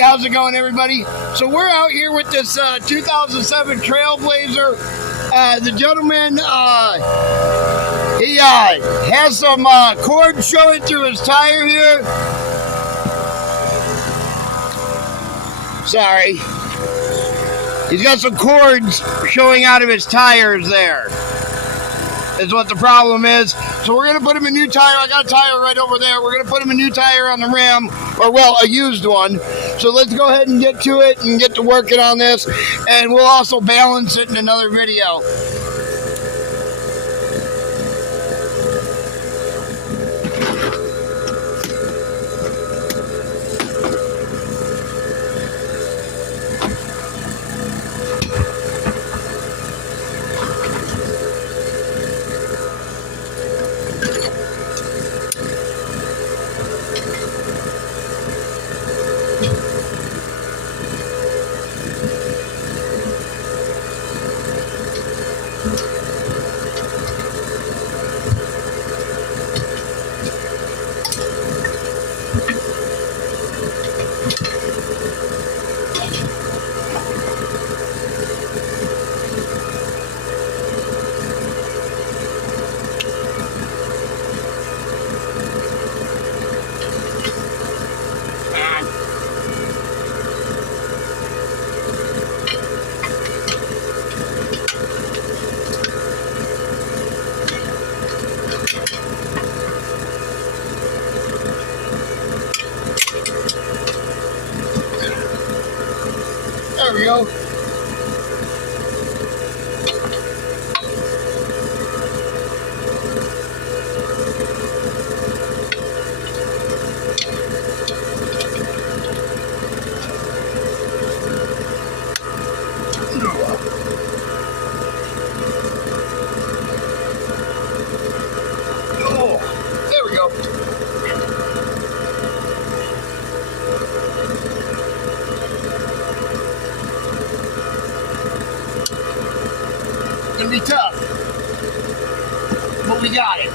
Hey, how's it going, everybody? So we're out here with this 2007 Trailblazer. The gentleman, he has some cords showing through his tire here. Sorry. He's got some cords showing out of his tires there. Is what the problem is. So we're going to put him a new tire. I got a tire right over there. We're going to put him a new tire on the rim, or well, a used one. So let's go ahead and get to it and get to working on this. And we'll also balance it in another video. There we go. Oh, there we go. Gonna be tough, but we got it.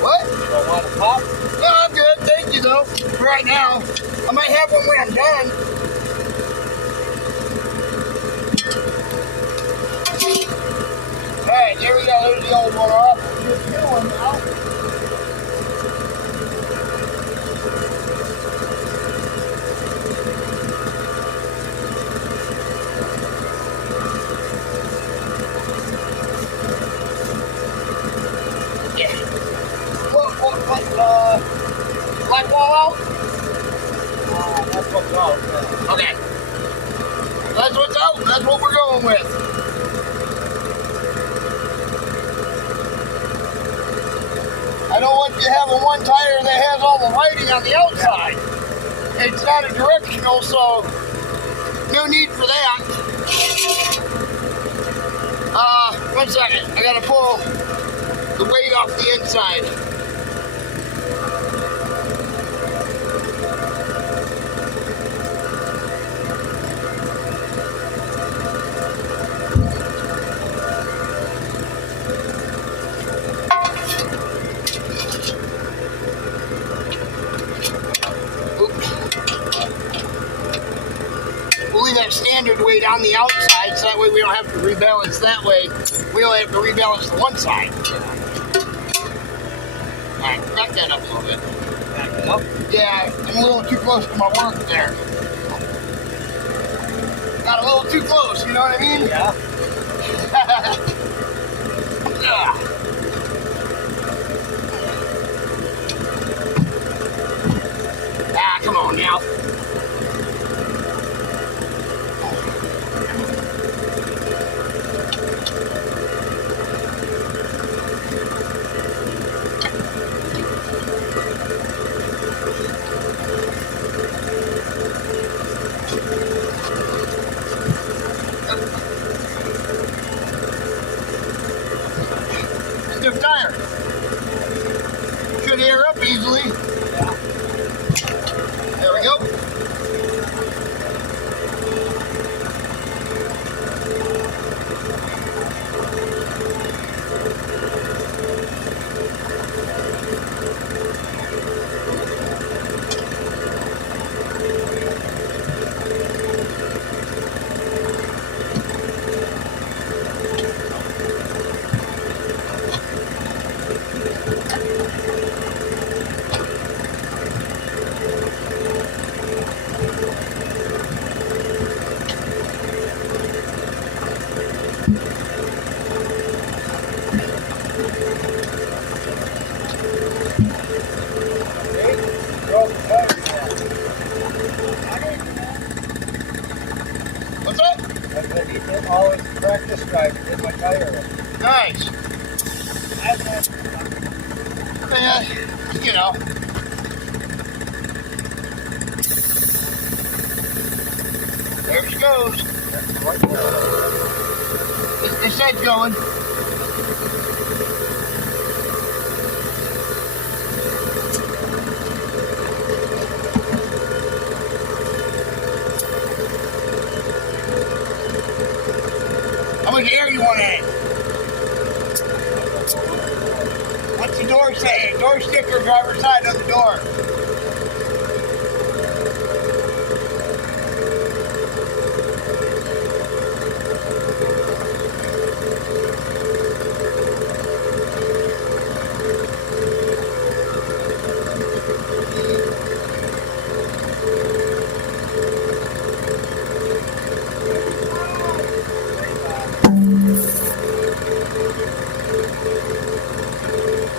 What? You don't want to pop? No, I'm good. Thank you, though. For right now, I might have one when I'm done. All right, there we go. There's the old one off. Here's the new one now. Black wall out? That's what's out. Yeah. Okay. That's what's out. That's what we're going with. I don't want you having one tire that has all the writing on the outside. It's not a directional, so no need for that. 1 second. I gotta pull the weight off the inside. We'll leave that standard weight on the outside, so that way we don't have to rebalance that way. We only have to rebalance the one side. Alright, back that up a little bit. Back it up? Yeah, I'm a little too close to my work there. Got a little too close, you know what I mean? Yeah. Come on now. Stiff tire. Should air up easily. Yeah. There we go. did always practice driving. Did my tire. Nice. Yeah, you know. There she goes. This head's going. How much air you want in? What's the door say? Door sticker, driver's side on the door.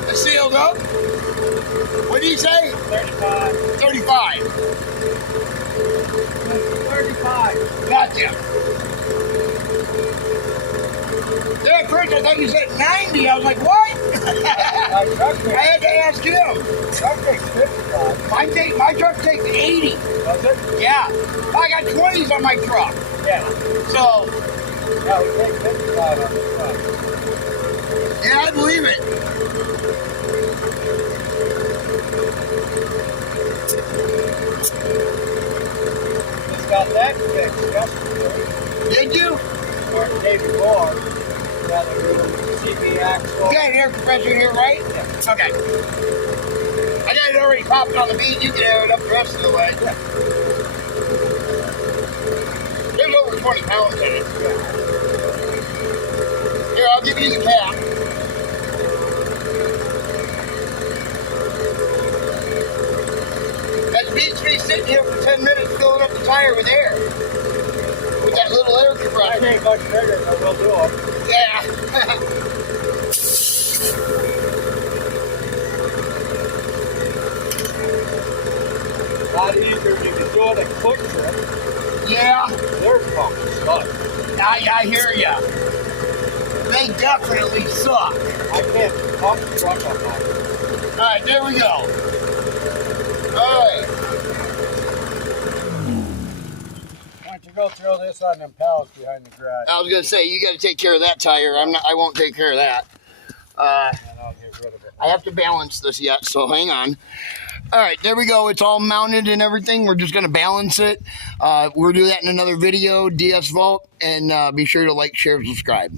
It's sealed up. What did he say? 35. 35. 35. Gotcha. Yeah, at first I thought you said 90. I was like, what? My truck I had to ask him. takes 55. My truck takes 80. Does it? Yeah. I got 20s on my truck. Yeah. So, Yeah, we take 55 on the truck. yeah, I believe it. Just got that fixed yesterday. Did you? Or the day before. Got a little CB axle. You got an air compressor here, right? Yeah. Okay. I got it already popped on the beat. You can air it up the rest of the way. Yeah. There's over 20 pounds in it. Yeah. Here, I'll give you the cap. That beats me sitting here for 10 minutes filling up the tire with air. With that little air I compressor. ain't much bigger, but we'll do it. Yeah. A lot easier if you can do it at quick trip. Yeah. Their pumps suck. I hear ya. They definitely suck. I can't pump the truck on that. Alright, there we go. Alright. Why don't you go throw this on them pallets behind the garage? I was gonna say you gotta take care of that tire. I won't take care of that. And I'll get rid of it. I have to balance this yet, so hang on. Alright, there we go. It's all mounted and everything. We're just gonna balance it. We'll do that in another video, DS Vault, and be sure to like, share, subscribe.